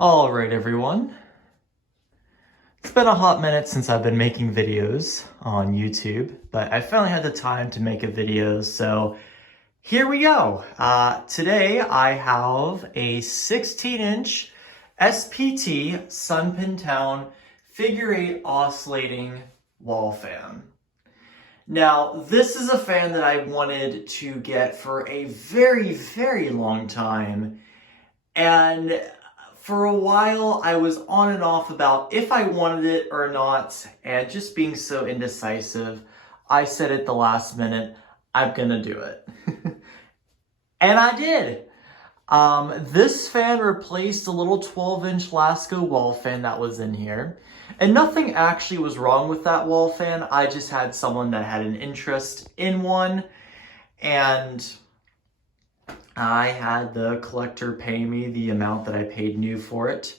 Alright everyone, it's been a hot minute since I've been making videos on YouTube, but I finally had the time to make a video, so here we go. Today I have a 16-inch SPT Sunpentown figure 8 oscillating wall fan. Now, this is a fan that I wanted to get for a very, very long time, and for a while, I was on and off about if I wanted it or not, and just being so indecisive, I said at the last minute, I'm gonna do it. And I did. This fan replaced a little 12-inch Lasko wall fan that was in here. And nothing actually was wrong with that wall fan. I just had someone that had an interest in one, and I had the collector pay me the amount that I paid new for it.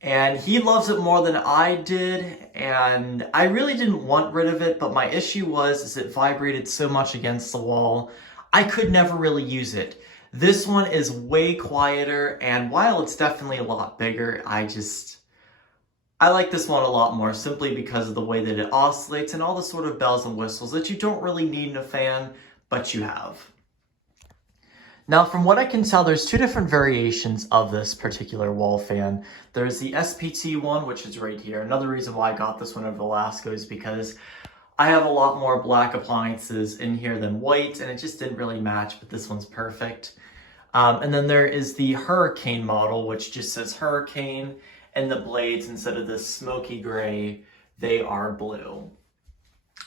And he loves it more than I did, and I really didn't want rid of it, but my issue is it vibrated so much against the wall, I could never really use it. This one is way quieter, and while it's definitely a lot bigger, I like this one a lot more simply because of the way that it oscillates and all the sort of bells and whistles that you don't really need in a fan, but you have. Now, from what I can tell, there's two different variations of this particular wall fan. There's the SPT one, which is right here. Another reason why I got this one over the Lasko is because I have a lot more black appliances in here than white, and it just didn't really match, but this one's perfect. And then there is the Hurricane model, which just says Hurricane, and the blades, instead of this smoky gray, they are blue.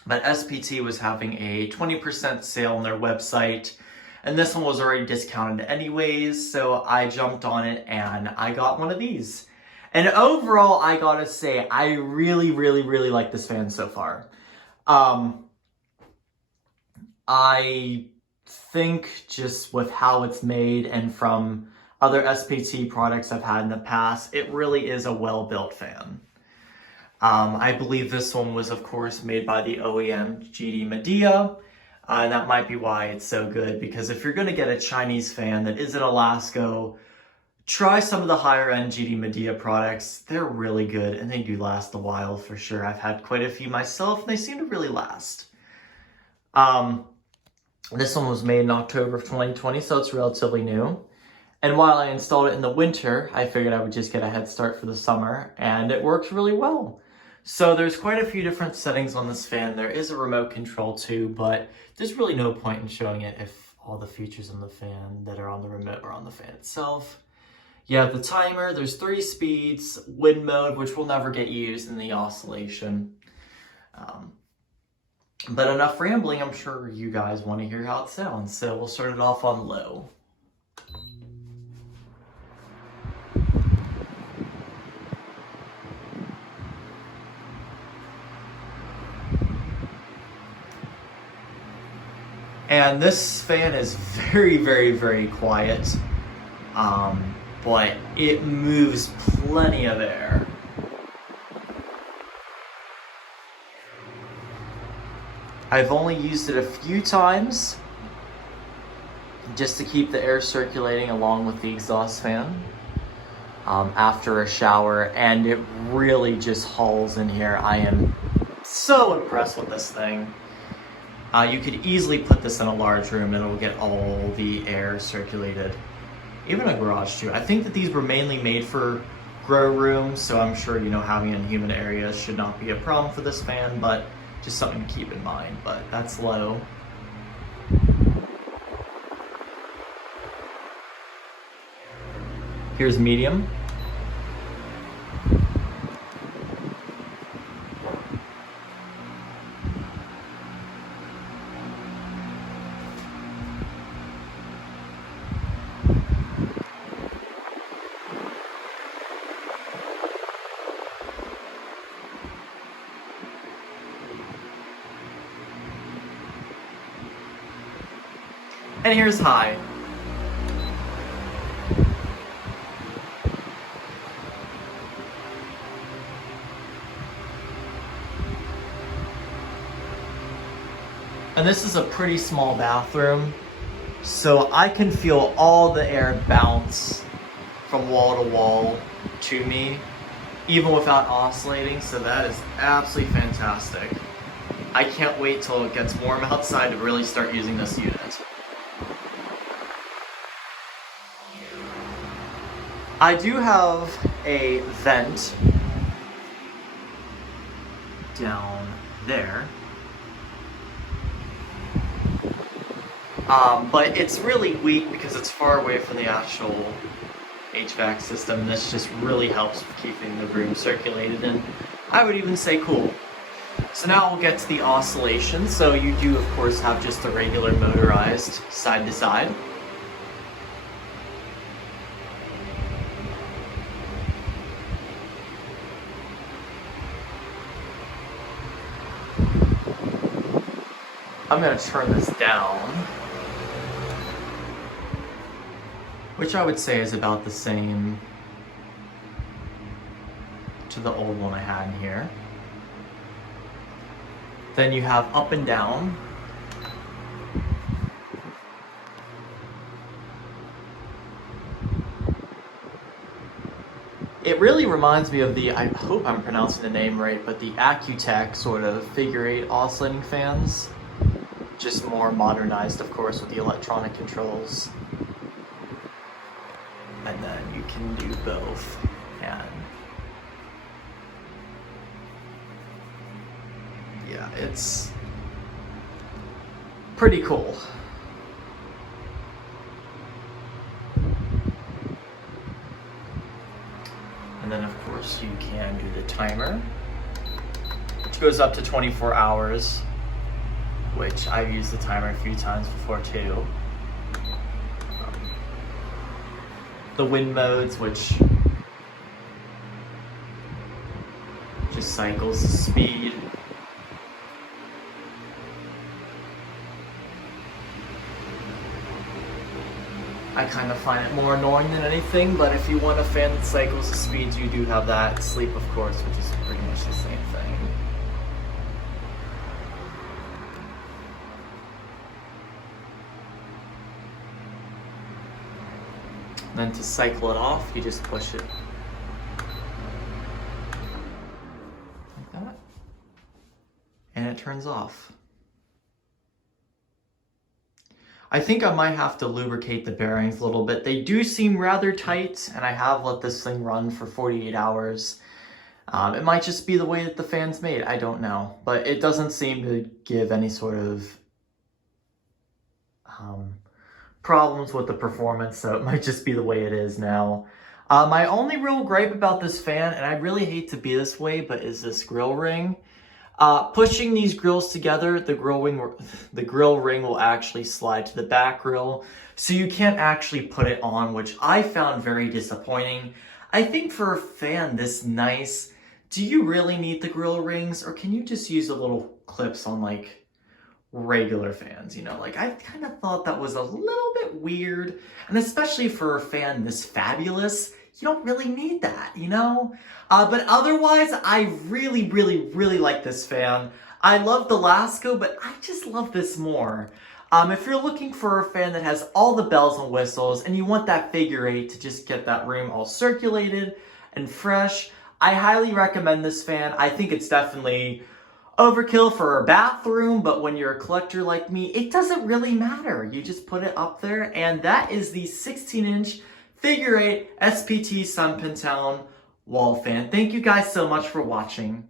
But SPT was having a 20% sale on their website, and this one was already discounted anyways, so I jumped on it and I got one of these. And overall, I gotta say, I really, really, really like this fan so far. I think just with how it's made and from other SPT products I've had in the past, it really is a well-built fan. I believe this one was, of course, made by the OEM GD Medea. And that might be why it's so good, because if you're going to get a Chinese fan that isn't a Lasko, try some of the higher-end GD Medea products. They're really good, and they do last a while for sure. I've had quite a few myself, and they seem to really last. This one was made in October of 2020, so it's relatively new. And while I installed it in the winter, I figured I would just get a head start for the summer, and it works really well. So there's quite a few different settings on this fan. There is a remote control too, but there's really no point in showing it if all the features on the fan that are on the remote are on the fan itself. You have the timer, there's 3 speeds, wind mode, which will never get used in the oscillation. But enough rambling, I'm sure you guys want to hear how it sounds, so we'll start it off on low. And this fan is very, very, very quiet, but it moves plenty of air. I've only used it a few times just to keep the air circulating along with the exhaust fan after a shower, and it really just hauls in here. I am so impressed with this thing. You could easily put this in a large room and it'll get all the air circulated. Even a garage too. I think that these were mainly made for grow rooms, so I'm sure, having it in humid areas should not be a problem for this fan, but just something to keep in mind. But that's low. Here's medium. And here's high. And this is a pretty small bathroom, so I can feel all the air bounce from wall to wall to me, even without oscillating, so that is absolutely fantastic. I can't wait till it gets warm outside to really start using this unit. I do have a vent down there, but it's really weak because it's far away from the actual HVAC system. This just really helps with keeping the room circulated, and I would even say cool. So now we'll get to the oscillation. So you do of course have just the regular motorized side to side. I'm going to turn this down, which I would say is about the same to the old one I had in here. Then you have up and down. It really reminds me of the, I hope I'm pronouncing the name right, but the Accutech sort of figure 8 oscillating fans. Just more modernized, of course, with the electronic controls. And then you can do both. And yeah, it's pretty cool. And then, of course, you can do the timer, which goes up to 24 hours. Which I've used the timer a few times before too. The wind modes, which just cycles the speed. I kind of find it more annoying than anything, but if you want a fan that cycles the speeds, you do have that. Sleep, of course, which is pretty much the same thing. Then to cycle it off, you just push it like that, and it turns off. I think I might have to lubricate the bearings a little bit. They do seem rather tight, and I have let this thing run for 48 hours. It might just be the way that the fan's made, I don't know. But it doesn't seem to give any sort of problems with the performance, so it might just be the way it is now. My only real gripe about this fan, and I really hate to be this way, but is this grill ring. Pushing these grills together, the grill ring will actually slide to the back grill, so you can't actually put it on, which I found very disappointing. I think for a fan this nice, do you really need the grill rings, or can you just use the little clips on like regular fans, you know? Like, I kind of thought that was a little bit weird, and especially for a fan this fabulous, you don't really need that, you know? But otherwise, I really, really, really like this fan. I love the Lasko, but I just love this more. If you're looking for a fan that has all the bells and whistles, and you want that figure 8 to just get that room all circulated and fresh, I highly recommend this fan. I think it's definitely overkill for a bathroom, but when you're a collector like me, it doesn't really matter. You just put it up there, and that is the 16-inch figure 8 SPT Sunpentown wall fan. Thank you guys so much for watching.